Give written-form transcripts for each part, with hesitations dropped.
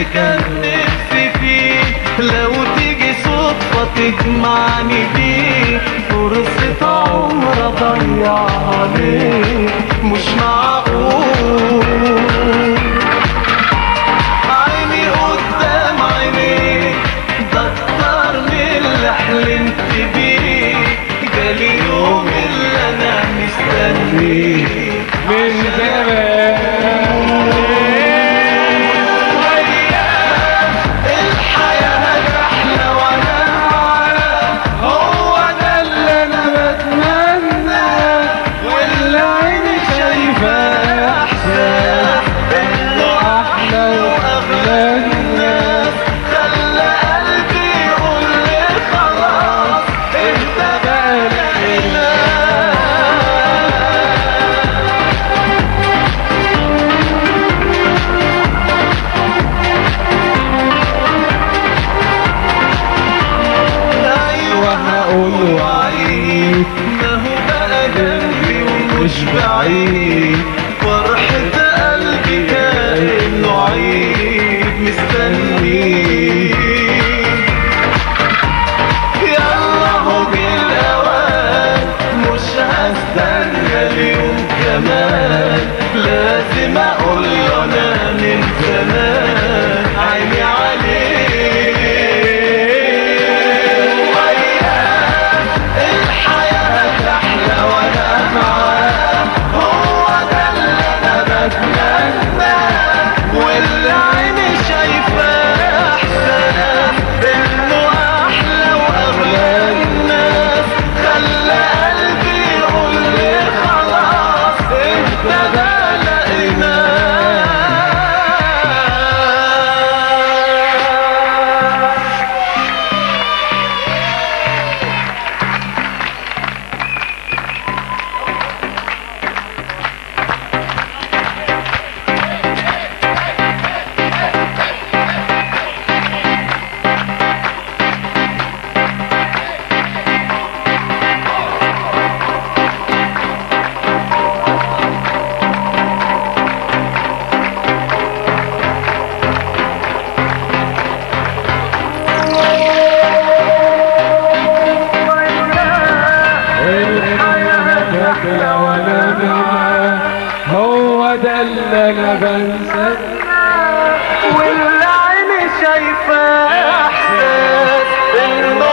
اللي كان نفسي فيه، لو تيجي صدفة تجمعني بيه، فرصة عمر اضيعها ليه؟ مش معقول عيني قدام عينيك، ده اكتر من اللي حلمت بيه، جالي يوم اللي انا مستنيه من زمان. مش بعيد فرحة قلبي كأنه عيد مستنيه، يلا هو جه الأوان، مش هستنى اليوم كمان، لازم أقول له أنا من زمان عيني عليه. هو ده اللي انا بنساه، واللي عيني شايفاه احساس انه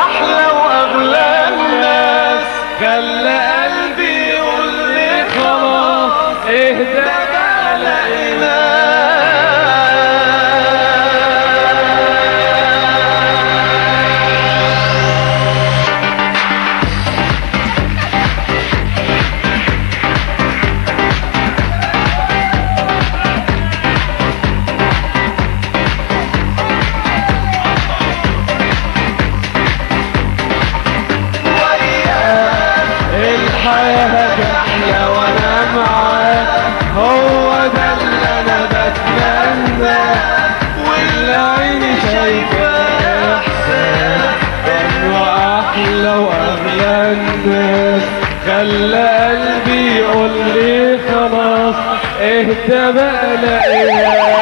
احلى واغلى الناس، خلى قلبي يقول لي خلاص اهدى بقى لقيناه. الحياة أحلى وأنا معاك، هو ده اللي أنا بتمناه، واللي عيني شايفاه إحساس إنه أحلى وأغلى الناس، خلى قلبي يقول لي خلاص اهدى بقى لقيناه.